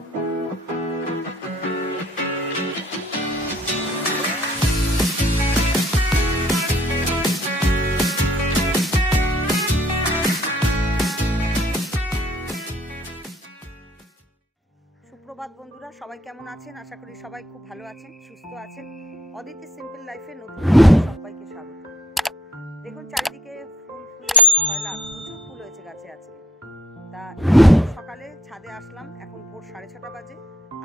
সুপ্রভাত বন্ধুরা, সবাই কেমন আছেন? আশা করি সবাই খুব ভালো আছেন, সুস্থ আছেন। অদিতি সিম্পল লাইফে নতুন সবাইকে স্বাগত। দেখুন চারিদিকে ফুল ফুলে ছয়লাভ, প্রচুর ফুল হয়েছে গাছে আজকে। তা সকালে ছাদে আসলাম, এখন ভোর 6:30 বাজে।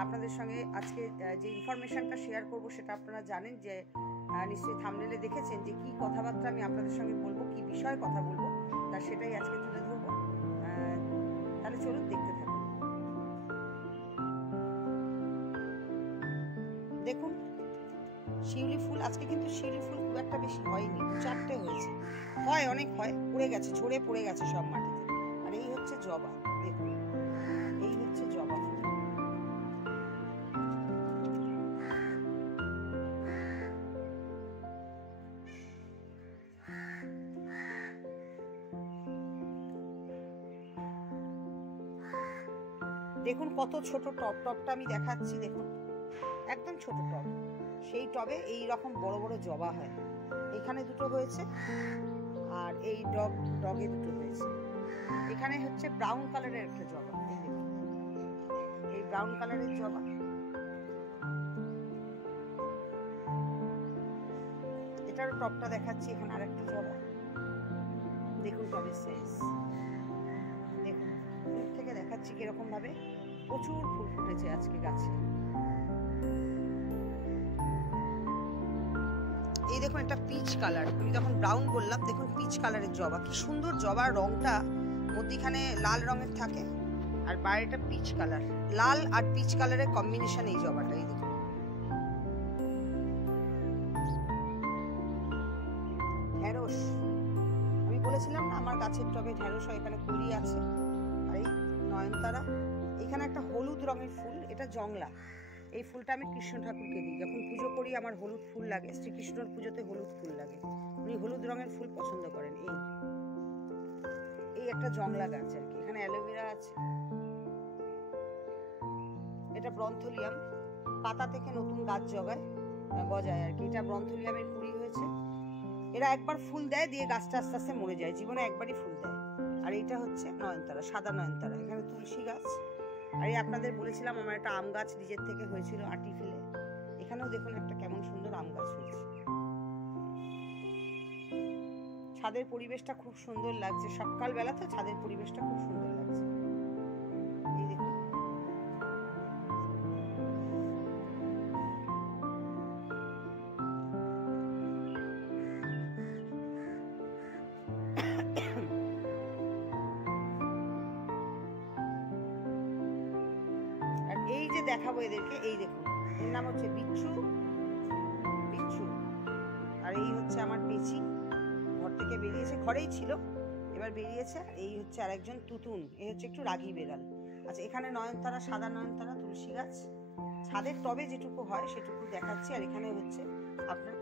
আপনাদের সঙ্গে আজকে যে ইনফরমেশনটা শেয়ার করব সেটা আপনারা জানেন, যে নিশ্চয়ই থাম্বনেলে দেখেছেন যে কি কথাবার্তা আমি আপনাদের সঙ্গে বলবো, কি বিষয়ে কথা বলবো, তা সেটাই আজকে তুলে ধরবো। তাহলে চলুন দেখতে থাকুন। দেখুন শিউলি ফুল, আজকে কিন্তু শিউলি ফুল খুব একটা বেশি হয়নি, 4টে হয়েছে। হয় অনেক হয়, পড়ে গেছে, ঝরে পড়ে গেছে সব মাটিতে। আর এই হচ্ছে জবা, দেখুন এই হচ্ছে জবা ফুল। দেখুন কত ছোট টব, টবটা আমি দেখাচ্ছি, দেখুন একদম ছোট টব। সেই টবে এই রকম বড় বড় জবা হয়। এখানে দুটো হয়েছে আর এই ডগে দুটো হয়েছে। এখানে হচ্ছে ব্রাউন কালারের একটা জবা, এই ব্রাউন কালারের জবা। এটারও টবটা দেখাচ্ছি, এখানে আরেকটা জবা। দেখুন টবের সাইজ, দেখুন দূর থেকে দেখাচ্ছি কিরকম ভাবে প্রচুর ফুল ফুটেছে আজকে গাছে। এই দেখুন একটা পিচ কালার, আমি যখন ব্রাউন বললাম, দেখুন পিচ কালারের জবা, কি সুন্দর জবার রংটা, মধ্যিখানে লাল রঙের থাকে আর বাইরেটা পিচ কালার। লাল আর পিচ কালারের কম্বিনেশন এই জবাটা। এই দেখুন ঢেঁড়স, আমি বলেছিলাম না আমার গাছের টবে ঢেঁড়স হয়, এখানে কলি আছে। আর এই নয়নতারা, এখানে একটা হলুদ রঙের ফুল, এটা জংলা। এই ফুলটা আমি কৃষ্ণ ঠাকুরকে দিই, যখন পুজো করি আমার হলুদ ফুল লাগে, শ্রীকৃষ্ণর পুজোতে হলুদ ফুল লাগে, উনি হলুদ রঙের ফুল পছন্দ করেন। এই একটা জংলা গাছ আর কি। এখানে অ্যালোভেরা আছে, এটা ব্রন্থোলিয়াম, পাতা থেকে নতুন গাছ গজায় আর কি। এটা ব্রন্থোলিয়ামের কুড়ি হয়েছে। এরা একবার ফুল দেয়, দিয়ে গাছটা আস্তে আস্তে মরে যায়, জীবনে একবারই ফুল দেয়। আর এটা হচ্ছে নয়নতারা, সাদা নয়নতারা। এখানে তুলসী গাছ। আর এই আপনাদের বলেছিলাম আমার একটা আম গাছ নিজের থেকে হয়েছিল আটি ফেলে, এখানেও দেখুন একটা কেমন সুন্দর আম গাছ হয়েছে। ছাদের পরিবেশটা খুব সুন্দর লাগছে, সকালবেলা তো ছাদের পরিবেশটা খুব সুন্দর লাগছে। এই দেখুন আর এই যে দেখাবো এদেরকে, এই দেখুন এর নাম হচ্ছে বিচ্ছু। আর এই হচ্ছে আমার পেঁচি, ঘর থেকে বেরিয়েছে, ঘরেই ছিল এবার বেরিয়েছে। এই হচ্ছে আরেকজন তুতুন, এই হচ্ছে একটু রাগী বেড়াল। আচ্ছা এখানে নয়নতারা, সাদা নয়নতারা, তুলসী গাছ, ছাদের টবে যেটুকু হয় সেটুকু দেখাচ্ছি। আর এখানে হচ্ছে আপনার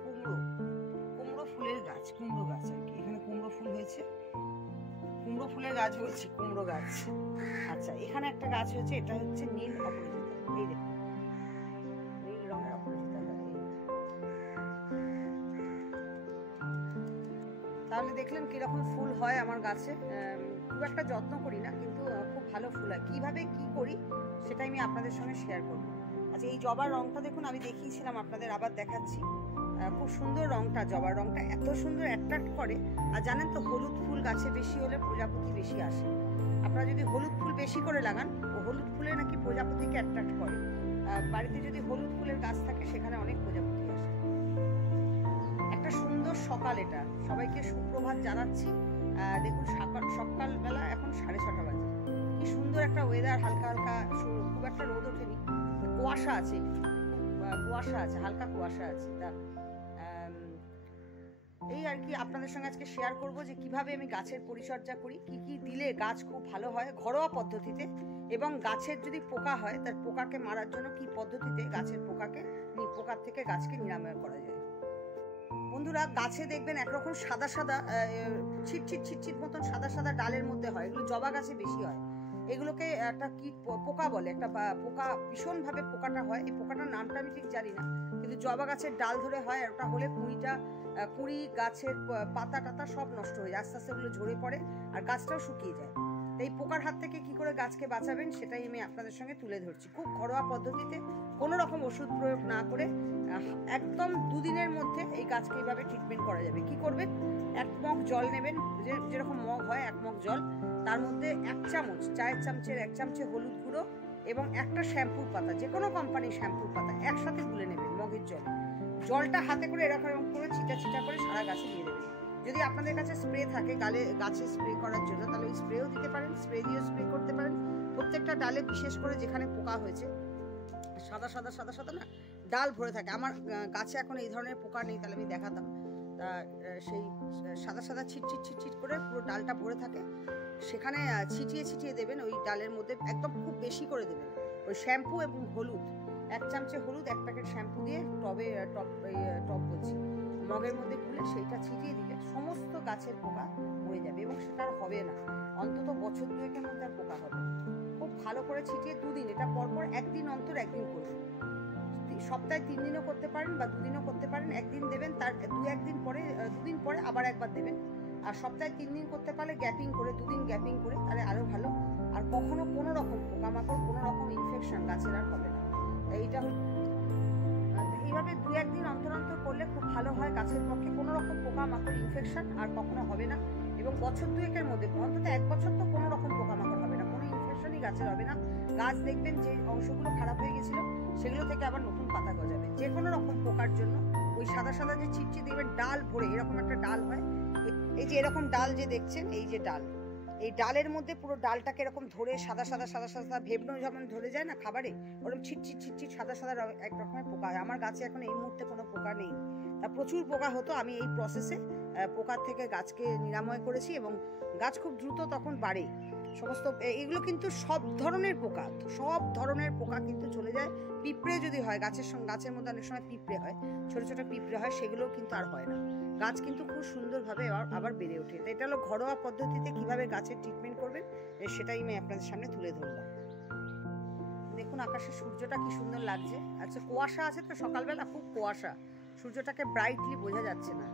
কুমড়ো ফুলের গাছ, কুমড়ো গাছ আর কি। এখানে কুমড়ো ফুল হয়েছে, কুমড়ো ফুলের গাছ বলছি, কুমড়ো গাছ। আচ্ছা এখানে একটা গাছ হয়েছে, এটা হচ্ছে নীল অপরাজিতা। এই দেখুন নীল রঙের অপরাজিতা। তাহলে দেখলেন কিরকম ফুল হয় আমার গাছে। খুব একটা যত্ন করি না, কিন্তু খুব ভালো ফুল হয়। কিভাবে কি করি সেটাই আমি আপনাদের সঙ্গে শেয়ার করব। আচ্ছা এই জবার রংটা দেখুন, আমি দেখিয়েছিলাম আপনাদের, আবার দেখাচ্ছি। খুব সুন্দর রংটা, জবার রংটা এত সুন্দর অ্যাট্রাক্ট করে। আর জানেন তো হলুদ ফুল গাছে বেশি হলে প্রজাপতি বেশি আসে। আপনারা যদি হলুদ ফুল বেশি করে লাগান, হলুদ ফুলে নাকি প্রজাপতিকে অ্যাট্রাক্ট করে। বাড়িতে যদি হলুদ ফুলের গাছ থাকে সেখানে অনেক প্রজাপতি আসে। একটা সুন্দর সকাল, এটা সবাইকে সুপ্রভাত জানাচ্ছি। দেখুন সকালবেলা এখন 6:30 বাজে, কি সুন্দর একটা ওয়েদার, হালকা হালকা, খুব একটা রোদ ওঠেনি, কুয়াশা আছে, কুয়াশা আছে, হালকা কুয়াশা আছে। তা এই আর কি আপনাদের সঙ্গে আজকে শেয়ার করব যে কিভাবে আমি গাছের পরিচর্যা করি, কি কি দিলে গাছ খুব ভালো হয় ঘরোয়া পদ্ধতিতে, এবং গাছের যদি পোকা হয় তার পোকাকে মারার জন্য কি পদ্ধতিতে গাছের পোকার থেকে গাছকে নিরাময় করা যায়। বন্ধুরা গাছে দেখবেন একরকম সাদা সাদা ছিটছিট মতন সাদা সাদা ডালের মধ্যে হয়, এগুলো জবা গাছে বেশি হয়। এগুলোকে একটা কীট পোকা বলে, একটা পোকা ভীষণভাবে পোকাটা হয়। এই পোকাটার নামটা আমি ঠিক জানি না, কিন্তু জবা গাছের ডাল ধরে হয়। আর ওটা হলে কুঁড়ি গাছের পাতা টাতা সব নষ্ট হয়ে যায়, আস্তে আস্তে ওগুলো ঝরে পড়ে আর গাছটাও শুকিয়ে যায়। এই পোকার হাত থেকে কি করে গাছকে বাঁচাবেন সেটাই আমি আপনাদের সঙ্গে তুলে ধরছি, খুব ঘরোয়া পদ্ধতিতে, কোনো রকম ওষুধ প্রয়োগ না করে। একদম 2 দিনের মধ্যে এই গাছকে এইভাবে ট্রিটমেন্ট করা যাবে। কি করবেন, 1 মগ জল নেবেন, যেরকম মগ হয় 1 মগ জল, তার মধ্যে 1 চামচ, চায়ের চামচের 1 চামচে হলুদ গুঁড়ো এবং একটা শ্যাম্পুর পাতা, যে কোনো কোম্পানির শ্যাম্পুর পাতা একসাথে গুলে নেবেন মগের জল। জলটা হাতে করে এরকম করে ছিটা ছিটা করে সারা গাছে দিয়ে দেবেন। যদি আপনাদের কাছে স্প্রে থাকে গাছে স্প্রে করার জন্য, তাহলে ওই স্প্রেও দিতে পারেন, স্প্রে দিয়েও স্প্রে করতে পারেন। প্রত্যেকটা ডালে, বিশেষ করে যেখানে পোকা হয়েছে, সাদা সাদা সাদা সাদা না ডাল ভরে থাকে। আমার গাছে এখন এই ধরনের পোকা নেই, তাহলে আমি দেখাতাম। তা সেই সাদা সাদা ছিটছিট ছিটছিট করে পুরো ডালটা ভরে থাকে, সেখানে ছিটিয়ে ছিটিয়ে দেবেন ওই ডালের মধ্যে, একদম খুব বেশি করে দেবেন। ওই শ্যাম্পু এবং হলুদ, 1 চামচে হলুদ, 1 প্যাকেট শ্যাম্পু দিয়ে টব বলছি মগের মধ্যে গুলে সেইটা ছিটিয়ে দিলে সমস্ত গাছের পোকা মরে যাবে এবং সেটা আর হবে না। অন্তত বছর 2-এর মধ্যে আর পোকা হবে। খুব ভালো করে ছিটিয়ে 2 দিন, এটা পরপর 1 দিন অন্তর 1 দিন করবেন। সপ্তাহে 3 দিনও করতে পারেন বা 2 দিনও করতে পারেন। 1 দিন দেবেন, তার 2 দিন পরে আবার একবার দেবেন। আর সপ্তাহে 3 দিন করতে পারলে গ্যাপিং করে, 2 দিন গ্যাপিং করে, তাহলে আরো ভালো। আর কখনো কোনো রকম পোকামাকড়, কোনো রকম ইনফেকশন গাছের আর হবে না। এইটা এইভাবে 2-1 দিন অন্তর অন্তর করলে খুব ভালো হয় গাছের পক্ষে। কোনো রকম পোকামাকড় ইনফেকশন আর কখনো হবে না। এবং বছর 2-এর মধ্যে, অন্তত 1 বছর তো কোনো রকম পোকামাকড় হবে না, কোনো ইনফেকশনই গাছের হবে না। গাছ দেখবেন যে অংশগুলো খারাপ হয়ে গেছিল সেগুলো থেকে আবার নতুন পাতা গজাবে। যে কোনো রকম পোকার জন্য ওই সাদা সাদা যে ছিটছি দেখবেন ডাল ভরে, এরকম একটা ডাল হয়, এই যে এরকম ডাল যে দেখছেন, এই যে ডাল, এই ডালের মধ্যে পুরো ডালটাকে এরকম ধরে সাদা সাদা সাদা সাদা ভেবনো যেমন ধরে যায় না খাবারে, ওরকম ছিটছিট ছিটছিট সাদা সাদা এক রকমের পোকা হয়। আমার গাছে এখন এই মুহূর্তে কোনো পোকা নেই, তা প্রচুর পোকা হতো। আমি এই প্রসেসে পোকার থেকে গাছকে নিরাময় করেছি এবং গাছ খুব দ্রুত তখন বাড়ে। সমস্ত এগুলো কিন্তু সব ধরনের পোকা কিন্তু চলে যায়। পিঁপড়ে যদি হয় গাছের মধ্যে অনেক সময় পিঁপড়ে হয়, ছোট ছোট পিঁপড়ে হয়, সেগুলোও কিন্তু আর হয় না। গাছ কিন্তু খুব সুন্দরভাবে আবার বেড়ে ওঠে। এটা হলো ঘরোয়া পদ্ধতিতে কিভাবে গাছের ট্রিটমেন্ট করবেন, সেটাই আমি আপনাদের সামনে তুলে ধরলাম। দেখুন আকাশে সূর্যটা কি সুন্দর লাগছে। আচ্ছা, কুয়াশা আছে তো সকালবেলা, খুব কুয়াশা, সূর্যটাকে ব্রাইটলি বোঝা যাচ্ছে না।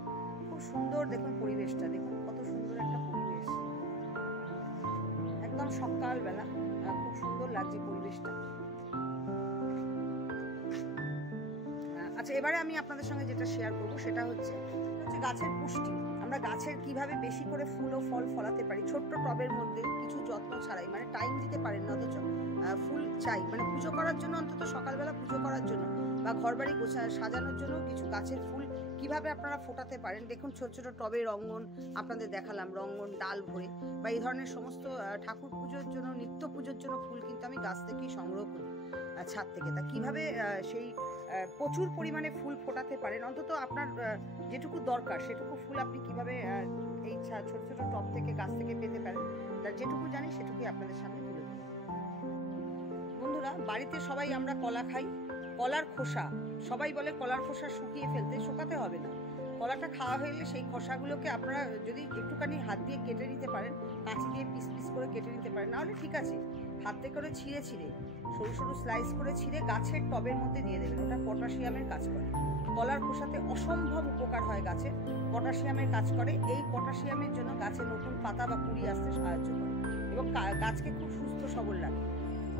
খুব সুন্দর দেখুন পরিবেশটা, দেখুন কত সুন্দর একটা পরিবেশ, একদম সকালবেলা খুব সুন্দর লাগছে পরিবেশটা। আচ্ছা, এবারে আমি আপনাদের সঙ্গে যেটা শেয়ার করবো সেটা হচ্ছে গাছের পুষ্টি। আমরা গাছের কিভাবে বেশি করে ফুল ও ফল ফলাতে পারি ছোট্ট টবের মধ্যে, কিছু যত্ন ছাড়াই, মানে টাইম দিতে পারেন না, অথচ ফুল চাই, মানে পুজো করার জন্য, অন্তত সকালবেলা পুজো করার জন্য বা ঘরবাড়ি সাজানোর জন্য কিছু গাছের ফুল কিভাবে আপনারা ফোটাতে পারেন। দেখুন ছোট ছোট টবে রঙ্গন আপনাদের দেখালাম, রঙ্গন ডাল ভরে, বা এই ধরনের সমস্ত ঠাকুর পুজোর জন্য, নিত্য পুজোর জন্য ফুল কিন্তু আমি গাছ থেকেই সংগ্রহ করি, ছাদ থেকে। তা কিভাবে সেই প্রচুর পরিমাণে ফুল ফোটাতে পারেন, অন্তত আপনার যেটুকু দরকার সেটুকু ফুল আপনি কিভাবে এই ছোট ছোট টব থেকে, গাছ থেকে পেতে পারেন, তার যেটুকু জানি সেটুকুই আপনাদের সামনে তুলে ধরি। বন্ধুরা, বাড়িতে সবাই আমরা কলা খাই, কলার খোসা, সবাই বলে কলার খোসা শুকিয়ে ফেলতে, শুকাতে হবে না। কলাটা খাওয়া হয়ে গেলে সেই খোসাগুলোকে আপনারা যদি একটুখানি হাত দিয়ে কেটে নিতে পারেন, কাঁচি দিয়ে পিস পিস করে কেটে নিতে পারেন, নাহলে ঠিক আছে হাতে করে ছিঁড়ে সরু সরু স্লাইস করে ছিঁড়ে গাছের টবের মধ্যে দিয়ে দেবেন। ওটা পটাশিয়ামের কাজ করে। কলার খোসাতে অসম্ভব উপকার হয় গাছের, পটাশিয়ামের কাজ করে। এই পটাশিয়ামের জন্য গাছে নতুন পাতা বা কুঁড়ি আসতে সাহায্য করে এবং গাছকে খুব সুস্থ সবল রাখে।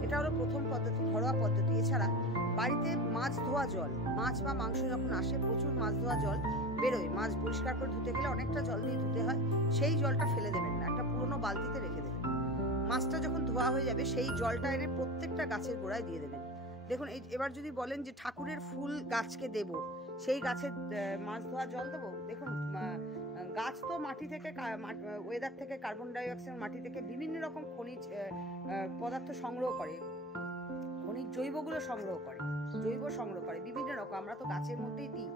এটা হলো প্রথম পদ্ধতি, ঘরোয়া পদ্ধতি। এছাড়া বাড়িতে মাছ ধোয়া জল, মাছ বা মাংস যখন আসে প্রচুর মাছ ধোয়া জল বেরোয়, মাছ পরিষ্কার করে ধুতে গেলে অনেকটা জল দিয়ে ধুতে হয়, সেই জলটা ফেলে দেবেন না, একটা পুরোনো বালতিতে রেখে দেবেন। মাছটা যখন ধোয়া হয়ে যাবে সেই জলটা এনে প্রত্যেকটা গাছের গোড়ায় দিয়ে দেবেন। দেখুন এবার যদি বলেন যে ঠাকুরের ফুল গাছকে দেব, সেই গাছের মাছ ধোয়া জল দেবো, দেখুন গাছ তো মাটি থেকে, ওয়েদার থেকে কার্বন ডাইঅক্সাইড, মাটি থেকে বিভিন্ন রকম খনিজ পদার্থ সংগ্রহ করে, খনিজ জৈবগুলো সংগ্রহ করে, বিভিন্ন রকম। আমরা তো গাছের মধ্যেই দিই,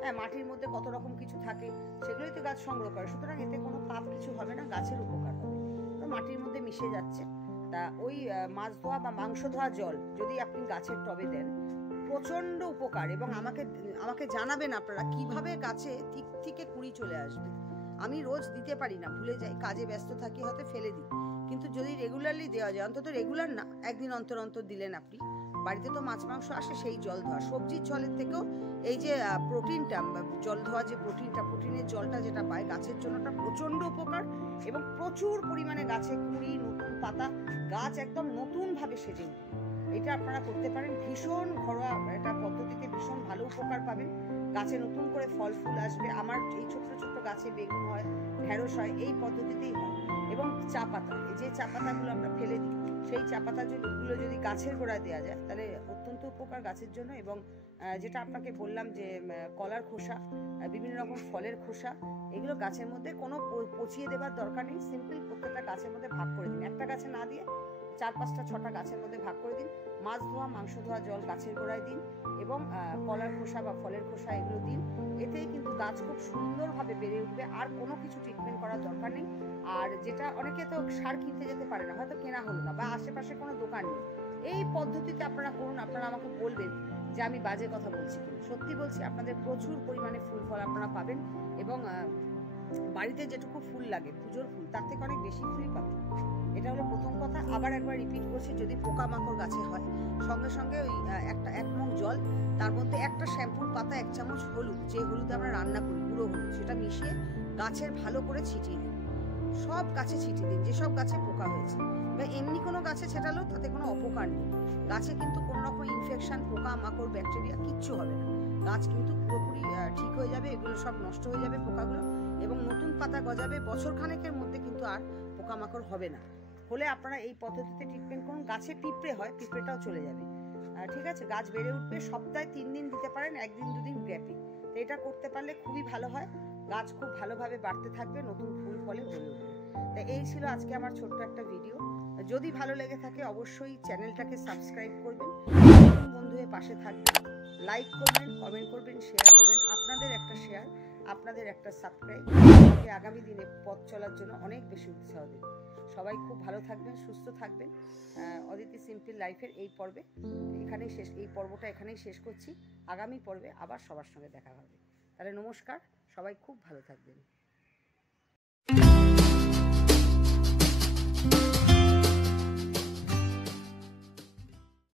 হ্যাঁ, মাটির মধ্যে কত রকম কিছু থাকে, সেগুলোই তো গাছ সংগ্রহ করে। সুতরাং এতে কোনো পাপ কিছু হবে না, গাছের উপকার হবে, তো মাটির মধ্যে মিশে যাচ্ছে। তা ওই মাছ ধোয়া বা মাংস ধোয়া জল যদি আপনি গাছের টবে দেন, প্রচন্ড উপকার। এবং আমাকে জানাবেন আপনারা কিভাবে গাছে থেকে কুঁড়ি চলে আসবে। আমি রোজ দিতে পারি না, ভুলে যাই, কাজে ব্যস্ত থাকি, হয়তো ফেলে দিই, কিন্তু যদি রেগুলারলি দেওয়া যায়, অন্তত রেগুলার না, একদিন অন্তর অন্তর দিলেন আপনি। বাড়িতে তো মাছ মাংস আসে, সেই জল ধোয়া, সবজির জলের থেকেও এই যে প্রোটিনটা, জল ধোয়া যে প্রোটিনের জলটা যেটা পায় গাছের জন্যটা প্রচণ্ড উপকার, এবং প্রচুর পরিমাণে গাছে কুঁড়ি, নতুন পাতা, গাছ একদম নতুনভাবে সেজে উঠবে। এটা আপনারা করতে পারেন, ভীষণ ঘরোয়া একটা পদ্ধতিতে ভীষণ ভালো উপকার পাবেন। গাছে নতুন করে ফল ফুল আসবে। আমার এই ছোট্ট ছোট্ট গাছে বেগুন হয়, ঢেঁড়স হয়, এই পদ্ধতিতেই হয়। এবং চা পাতা, এই যে চা পাতাগুলো আমরা ফেলে দিই, সেই চা পাতাগুলো যদি গাছের গোড়ায় দেওয়া যায় তাহলে অত্যন্ত উপকার গাছের জন্য। এবং যেটা আপনাকে বললাম যে কলার খোসা, বিভিন্ন রকম ফলের খোসা, এগুলো গাছের মধ্যে কোনো পচিয়ে দেওয়ার দরকার নেই। সিম্পল প্রত্যেকটা গাছের মধ্যে ভাগ করে দিন, একটা গাছে না দিয়ে 4-5টা 6টা গাছের মধ্যে ভাগ করে দিন। মাছ ধোয়া, মাংস ধোয়া জল গাছের গোড়ায় দিন, এবং কলার খোসা বা ফলের খোসা এগুলো দিন। এতেই কিন্তু গাছ খুব সুন্দরভাবে বেড়ে উঠবে, আর কোনো কিছু ট্রিটমেন্ট করার দরকার নেই। আর যেটা অনেকে তো সার কিনতে যেতে পারে না, হয়তো কেনা হলো না, বা আশেপাশে কোনো দোকান নেই, এই পদ্ধতিতে আপনারা করুন। আপনারা আমাকে বলবেন যে আমি বাজে কথা বলছি কিনা। সত্যি বলছি, আপনাদের প্রচুর পরিমাণে ফুল ফল আপনারা পাবেন, এবং বাড়িতে যেটুকু ফুল লাগে পুজোর ফুল, তার থেকে অনেক বেশি ফুলই পাবেন। এটা হলো প্রথম কথা। আবার একবার রিপিট করছি, যদি পোকামাকড় গাছে হয়, সঙ্গে সঙ্গে ওই এক মগ জল, তার মধ্যে একটা শ্যাম্পুর পাতা, 1 চামচ হলুদ, যে হলুদ আমরা রান্না করি, গুঁড়ো হলুদ, সেটা মিশিয়ে গাছের ভালো করে ছিটিয়ে দিন। সব গাছে ছিটিয়ে দিন, যেসব গাছে পোকা হয়েছে। বা এমনি কোনো গাছে ছেটালেও তাতে কোনো অপকার নেই। গাছে কিন্তু কোনো রকম ইনফেকশন, পোকা মাকড়, ব্যাকটেরিয়া কিচ্ছু হবে না। গাছ কিন্তু পুরোপুরি ঠিক হয়ে যাবে, এগুলো সব নষ্ট হয়ে যাবে পোকাগুলো, এবং নতুন পাতা গজাবে। বছর খানেকের মধ্যে কিন্তু আর পোকামাকড় হবে না। হলে আপনারা এই পদ্ধতিতে ট্রিটমেন্ট করুন। গাছে পিঁপড়ে হয়, পিঁপড়েটাও চলে যাবে। ঠিক আছে, গাছ বেড়ে উঠবে। সপ্তাহে 3 দিন দিতে পারেন, 1 দিন 2 দিন গ্যাপে। তো এটা করতে পারলে খুবই ভালো হয়, গাছ খুব ভালোভাবে বাড়তে থাকবে, নতুন ফুল ফলে ভরে উঠবে। তো এই ছিল আজকে আমার ছোট্ট একটা ভিডিও। যদি ভালো লেগে থাকে অবশ্যই চ্যানেলটাকে সাবস্ক্রাইব করবেন, নতুন বন্ধু হয়ে পাশে থাকবেন, লাইক করবেন, কমেন্ট করবেন, শেয়ার করবেন। আপনাদের একটা শেয়ার, আপনাদের একটা সাবস্ক্রাইব আমাকে আগামী দিনে পথ চলার জন্য অনেক বেশি উৎসাহ দেবে। সবাই খুব ভালো থাকবেন, সুস্থ থাকবেন। অদিতি সিম্পল লাইফের এই পর্বে এই পর্বটা এখানেই শেষ করছি। আগামী পর্বে আবার সবার সঙ্গে দেখা হবে। তাহলে নমস্কার, সবাই খুব ভালো থাকবেন।